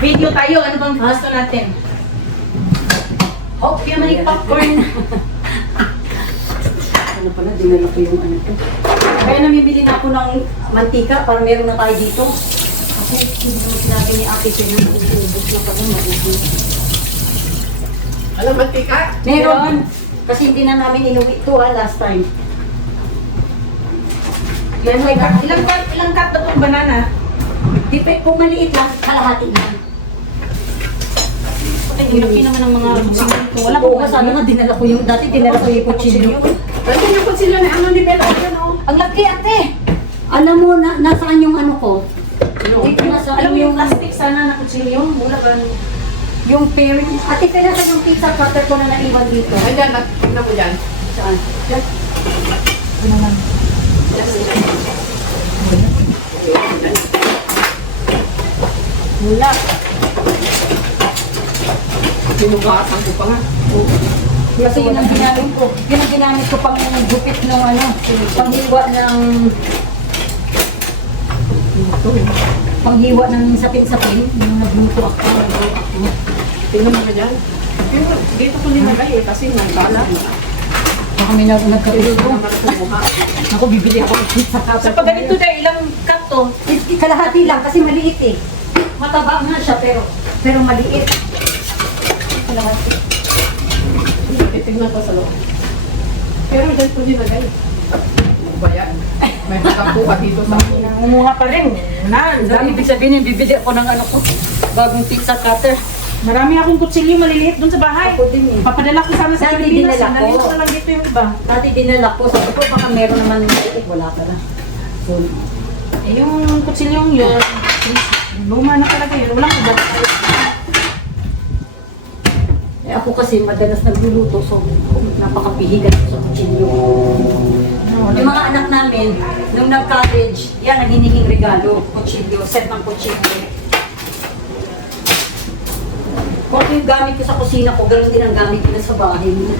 Video tayo. Ano bang gusto natin? Oh, kaya may popcorn. Ano pala, dinala ko yung ano to. Kaya namimili na ako ng mantika para meron na tayo dito. Kasi hindi naman sinabi ni Ate Chen na ubus na pala, mabubus. Alam, mantika? Meron. Kasi hindi na namin inuwi ito last time. Yan, may ilang cut ba itong banana? Dipet kung maliit lang, kalahati lang. Ay, laki naman ng mga kutsilyo. Wala Oo, sana nga dinala ko yung, dati dinala ko yung kutsilyo. Kasi yung kutsilyo na ano ni Bella, yan o. Ang laki, ate! Alam mo, nasaan yung ano ko? Dito nasaan Alam mo yung plastic sana na kutsilyo? Mula ba? yung pairing. Ate, kaya sa yung pizza cutter ko na naiwan dito. Ayan, tignan mo dyan. Saan? Yan. Ano naman? Wala. Sinugasan ko pa nga. Kasi yun ang ginamit ko. Yun ang ginamit ko pang gupit ng ano, panghiwa ng panghiwa ng sapin-sapin. Yung nagluto ako. Tingnan mo na dyan. Pero dito ko linagay eh, kasi nagdala. Baka may nagkatuluto. Kumuha. Ako, bibili ako ng pizza cutter. Sa pag ganito dahil ilang cut to? Kalahati lang kasi maliit eh. Mataba nga siya pero maliit. Kalahati. Titignan ko sa loob. Pero dyan ko linagay. Ano ba yan? May nakakuha dito sa akin. Nangunguha pa rin. Nan, Dami ibig sabihin, bibili ako ng ano ko, bagong pizza cutter. marami akong kutsilyo maliliit dun sa bahay. Ako din eh. Papadala ko sana sa Dati Pilipinas. dinala ko. Nalito na lang dito yung iba. Dati dinala ko, sabi ko baka meron naman maliit, wala pala. So, Eh, yung kutsilyong yun, luma na talaga yun. Walang iba. eh ako kasi madalas nagluluto, so napakapihigan ko sa kutsilyo. Yung mga anak namin, nung nag-college, yan ang hinihing regalo, kutsilyo, set ng kutsilyo. Kung yung gamit ko sa kusina ko, ganoon din ang gamit nila sa bahay nila.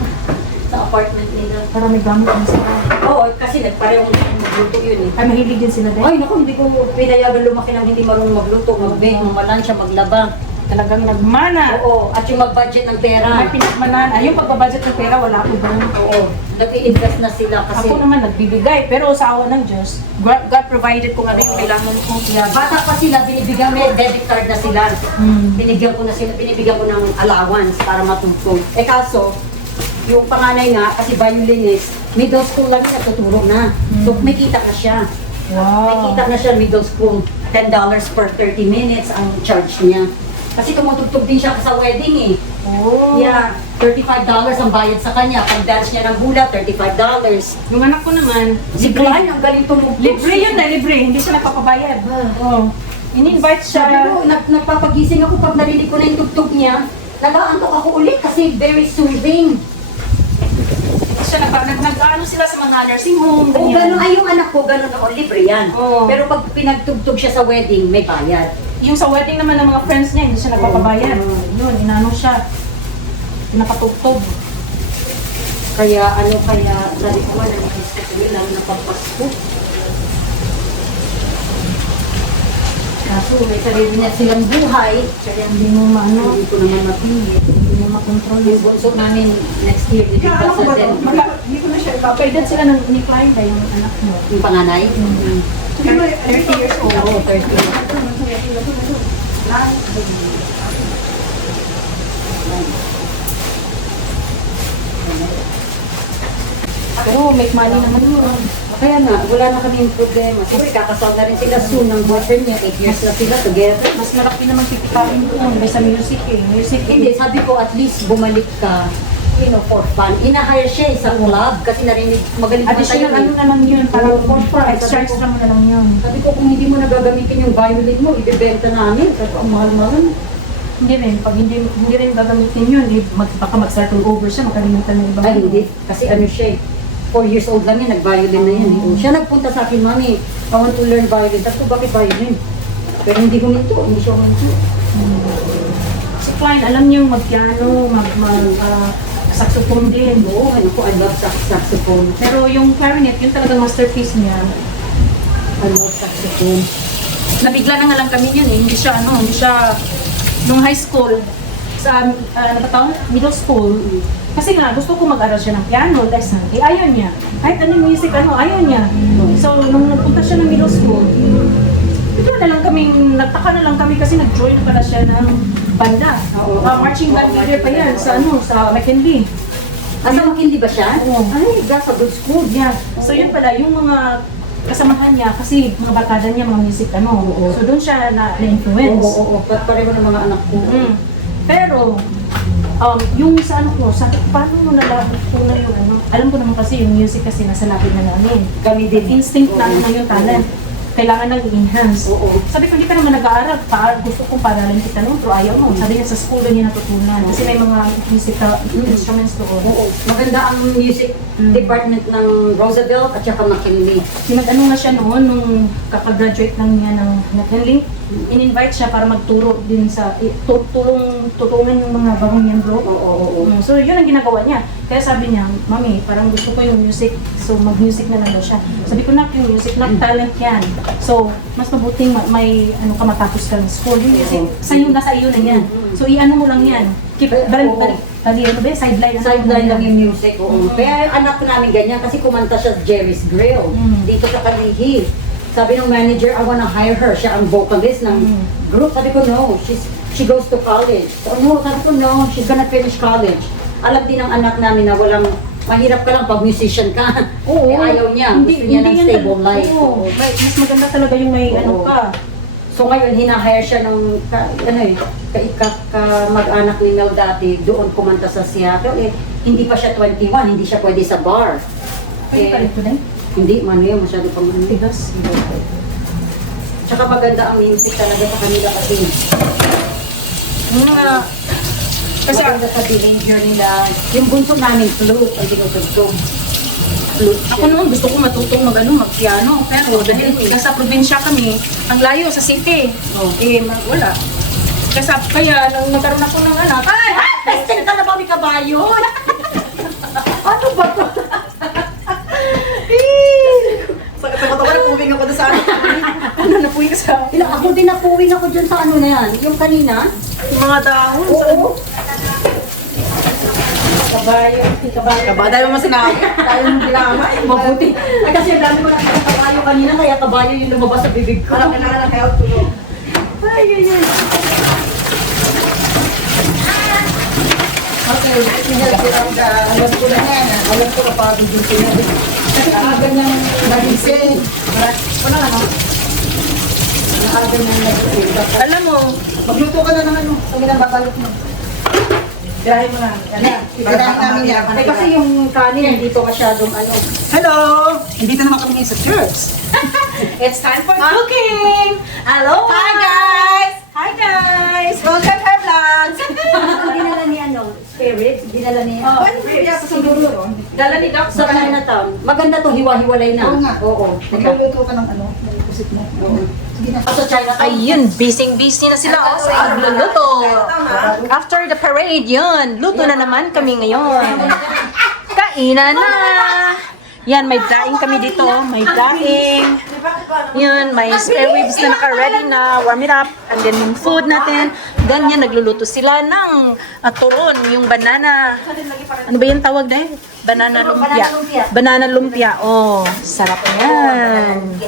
Sa apartment nila. Para may gamit din sila. Oo, kasi nagparehong magluto yun eh. Ay, mahilig din sila din. Ay, naku, hindi ko pinayagan lumaki ng hindi marunong magluto, mag-bake, mamalansya, maglaba. Talagang nagmana. Oo, at yung mag-budget ng pera. May pinagmanan. Ay, yung pagbabudget ng pera, wala ko doon. Oo, nag-i-invest na sila kasi... Ako naman nagbibigay, pero sa awa ng Diyos, God provided ko nga rin yung kailangan ko. Bata pa sila, binibigyan may debit card na sila. Hmm. Binigyan ko na sila, binibigyan ko ng allowance para matutog. Eh kaso, yung panganay nga, kasi violinist, middle school lang yun, natuturo na. So may kita na siya. May Wow. kita na siya, middle school. $10 per 30 minutes ang charge niya. Kasi tumutugtog din siya sa wedding eh. Oh. Yeah, $35 ang bayad sa kanya. Pag dance niya ng hula, $35. Yung anak ko naman, Si Klein, ang galing tumugtog. libre yun na, libre. Hindi siya nagpapabayad. Oh. In-invite Sabi siya. ko, nagpapagising ako pag narinig ko na yung tugtog niya. Nag-aantok ako ulit kasi very soothing. Siya nag-ano sila sa mga nursing home. O ganyan. gano'n, ay yung anak ko, gano'n ako, libre yan. Oo. Pero pag pinagtugtog siya sa wedding, may bayad. Yung sa wedding naman ng mga friends niya, hindi siya nagpapabayad. Oo. Yun, inano siya. Pinapatugtog. Kaya sabi ko, nalipis ko tuloy, lalo na pagpasko. Kaso may sarili niya silang buhay, kaya Hindi mo maano, hindi ko naman mapili. hindi mo makontrol. Yung bunso namin next year, dito Kaya ano ko sa ba ito? Denver. Hindi ko na siya Kapaedad sila ng ni Klein ba yung anak mo? Yung panganay? 30 years old. Oo, 30. Pero make money naman yun. Kaya nga, wala na kaming problema. Kasi kakasal na rin sila soon ng boyfriend niya. 8 years na sila together. Mas malaki naman kikitain doon. May sa music eh. Music Hindi, sabi ko at least bumalik ka, for fun. Ina-hire siya sa club kasi narinig, magaling kumanta Additional ano yun. naman yun. Parang Oo, for fun. extra extra mo na lang yun. Sabi ko, kung hindi mo nagagamitin yung violin mo, ibebenta namin. Sabi ko, ang mahal-mahal. Hindi rin. Pag hindi rin gagamitin yun, baka mag-start all over siya. Makalimutan ng ibang Ay, hindi. Kasi ano siya 4 years old lang yan, nag-violin na yan. Siya nagpunta sa akin, Mami, I want to learn violin. Sabi ko, bakit violin? Pero hindi huminto, hindi siya huminto. Si Klein, alam niyong mag-piano, saxophone din. Oo, ano ko, I love saxophone. Pero yung clarinet, yun talagang masterpiece niya. I love saxophone. Nabigla na nga lang kami yun eh. Hindi siya nung high school, sa ano ba tawag? Middle school. Kasi nga, gusto ko mag-aral siya ng piano lesson. Eh, ayaw niya. Kahit anong music, ayaw niya. So, nung nagpunta siya ng middle school, bigla na lang kami, nagtaka na lang kami kasi nag-join pala siya ng banda. Marching band leader pa yan sa McKinley. Asa McKinley ba siya? Oo. Ay, that's a good school. Yeah. So yun pala, yung mga kasamahan niya, kasi mga barkada niya, mga music, So doon siya na-influence. Oo. Pareho ng mga anak ko. Pero, yung sa ano ko, sabi ko, paano mo nalakunan yung alam ko naman kasi yung music kasi nasa lapid na namin. Kami din. Instinct namin na yung talent. Kailangan nang i-enhance. Oo. Sabi ko, hindi ka naman nag-aaral. Gusto kong paralin kita noon, pero ayaw mo. Sabi niya, sa school doon niya natutunan. Kasi may mga musical instruments doon. Oo. Maganda ang music department ng Roosevelt at saka McKinley. Nag-ano nga siya noon, nung kakagraduate lang niya ng McKinley, in-invite siya para magturo din sa, tutulungan yung mga bagong miyembro. Oo. So yun ang ginagawa niya. Kaya sabi niya, Mami, parang gusto ko yung music, so mag-music na lang daw siya. Sabi ko, Nak, yung music, Nak, talent yan. So, mas mabuting may ka matapos ka ng school. Yung music, nasa iyo na yan. So, i-ano mo lang yan. Sideline lang yung music. Oo. Kaya yung anak namin ganyan kasi kumanta siya sa Jerry's Grill dito sa Kalihi. Sabi ng manager, I wanna hire her. Siya ang vocalist ng group. Sabi ko, no, she goes to college. So, no, sabi ko, no, she's gonna finish college. Alam din ng anak namin na mahirap ka lang pag musician ka. Oo. Eh, ayaw niya. Gusto niya ng stable life. Oo. Mas maganda talaga yung may ano ka. So ngayon, hinahire siya ng mag-anak ni Mel dati, doon kumanta sa Seattle. Eh, hindi pa siya 21, hindi siya pwede sa bar. Pwede pa rin ito din. Hindi, yun, masyado pang Tigas. Tsaka maganda ang music talaga sa kanila kasi. Kasi maganda sa behavior nila. Yung bunso namin, flute, ang tinutugtog. Flute siya. Ako noon gusto ko matutong mag-piano. Pero dahil nasa probinsya kami, ang layo sa city. Wala. Kaya nang nagkaroon ako ng anak, Testing ka na ba may kabayo? Ano ba to? Takot-takot na puming ako doon sa akin. ano na po yung sa Ako din napuwing ako dyan sa ano na yan. Yung kanina. yung mga dahon. Oo. Kabayo. Dahil mo sinabi. Tayo nung pinamay. Mabuti. Ay, kasi ang dami ko nakita kabayo kanina, kaya kabayo yung lumabas sa bibig ko. Alam na ng health tulog. Ay, ganyan. Okay, alam ko na yan. Alam ko na parang yung sinabi. Kasi aga niyang nagising. Wala ano. Aga niyang nagising. Alam mo, Magluto ka na ng ano. Sabi na babalot mo. Tirahin mo na. Yan. Tirahin namin yan. Eh kasi yung kanin, hindi to masyadong ano. Hello! Dito naman kami ngayon sa church. it's time for cooking! Hello! Hi, guys! Hi guys! Welcome to our vlogs! Dinala ni ano, spirits, dinala ni... Oh, siguro. Dala ni Doc Sa Chinatown. Maganda to, hiwa-hiwalay na. Oo nga. Oo. Magluluto ka ng ano, ng pusit mo. Oo. Sige na. Sa Chinatown. Ayun, busy na sila sa pagluluto. After the parade, yun. Luto na naman kami ngayon. Kainan na! Yan, may daing kami dito. May daing. Yun, may spare ribs na naka-ready na. Warm it up. And then yung food natin. Ganyan, nagluluto sila ng turon. Yung banana. Ano ba yung tawag na yun? Banana lumpia. Banana lumpia. Oh, sarap yan.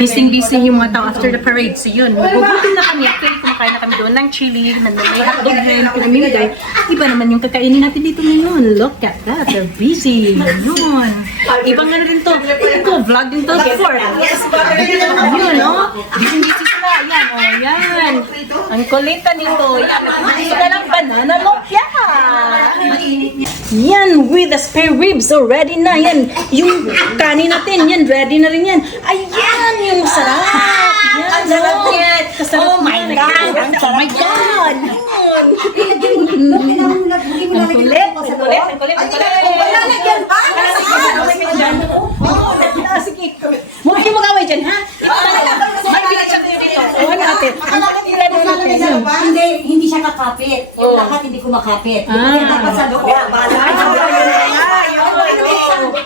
Busy yung mga tao after the parade. So yun, magugutom na kami. Actually, kumakain na kami doon ng chili. May hotdog na pinamimigay. Iba naman yung kakainin natin dito ngayon. Look at that. They're busy. Yun. Ibang ano rin to. Ito, vlog din to before. Yun, no? Busy sila. Yan, oh, yan. Ang kulita nito. Yan, gusto na lang banana lumpia. Yan, with the spare ribs already na. Yan, yung kanin natin, yan, ready na rin yan. Ayan, yung sarap. Yan, ang sarap yan. Oh my God. Oh my God. Ang kulit. Lalagyan pa? Sige. Huwag kayo mag-away dyan, ha? May pinagsabi dito. Huwag natin. Hindi siya kakapit. Yung lahat hindi ko makapit. Yung dapat sa loob.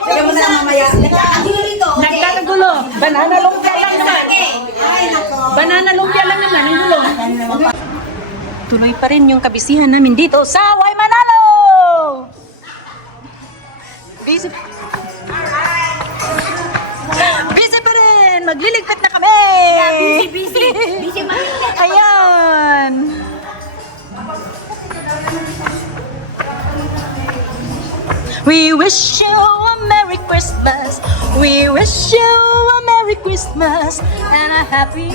Kaya mo na mamaya. Nagkakagulo. Banana lumpia lang naman. Banana lumpia lang naman. Ang gulo. Tuloy pa rin yung kabisihan namin dito sa Way Manalo! Busy. Busy pa rin! Magliligpit na kami! Busy. Busy mamili. Ayan! We wish you a Merry Christmas. We wish you a Merry Christmas and a Happy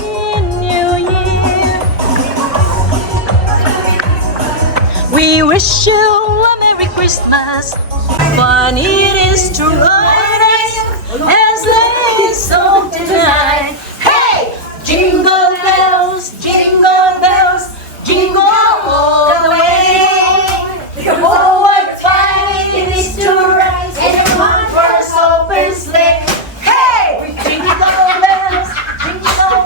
New Year. We wish you a Merry Christmas. Fun it is to ride as the song tonight. Hey! Jingle bells, jingle bells, jingle all the way. Oh, what fun it is to ride in a one-horse open sleigh. Hey! Jingle bells, jingle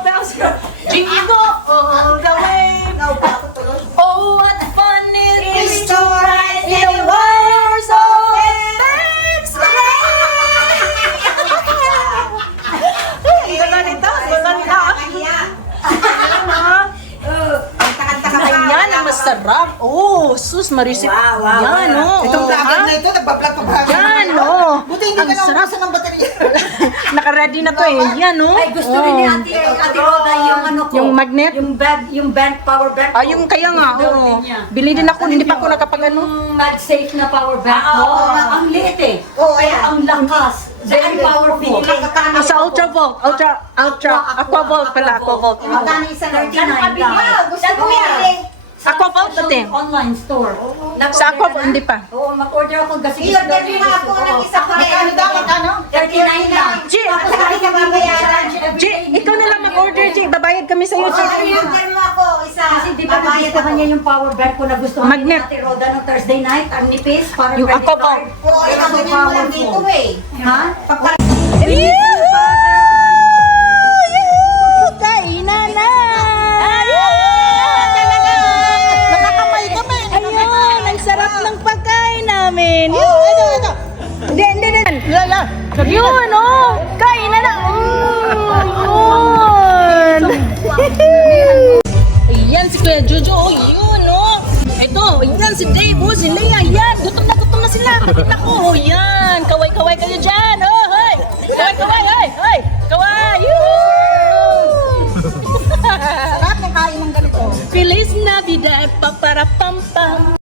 all the way. Oh, what fun it is to ride in a one-horse open sleigh. Ganda Ayan, ang masarap. Oh, sus, marisip. Yan, oh. Itong vlogger na ito, nagpa-vlog pa ba? Yan, oh. Buti hindi Ang ka sarap. naubusan ng baterya. Naka-ready na to eh. Yan, oh. Ay, gusto rin ni Ate Roda yung ano ko. Yung magnet? Yung bank, power bank ko. Ah, yung kaya nga, Gusto oh. rin niya. Bili din ako, hindi pa ako nakapag-ano. Yung MagSafe na power bank ko. Ang liit eh. Oo, ayan. Ang lakas. Very powerful. Ah, sa Ultra Volt. Aqua Volt pala, Aqua Volt. Magkano isa na? 39 lang. Gusto ko yan. Aqua Volt natin. Online store. Sa Aqua Volt, hindi pa. Oo, mag-order ako kasi Iyon, kasi mga ako ng isa pa. Magkano daw? Magkano? 39 lang. G, Tapos kami ka babayaran. G, ikaw na lang mag-order, G. Babayad kami sa iyo, G. Order mo ako isa. Kasi di ba nagustuhan niya yung power bank ko na gusto Magnet. ni Ate Roda ng Thursday night, ang nipis, parang Yung credit Aqua Volt. card. Oo, ikaw ganyan mo lang dito eh. Ha? Kainan na! Nakakamay kami! Ayun! Ang sarap ng pagkain namin! Ito! Hindi! Yun, oh! Kainan na! Yun! Ayan si Kuya Jojo, oh! Yun, oh! Ito, ayan si Dave, oh! Si Leia, ayan! Gutom na sila! Naku, oh! Yan! Kaway-kaway kayo dyan! Oh! Hoy! Kaway! Hoy! Kaway! Sarap ng kain ng ganito. Feliz Navidad, paparapam-pam!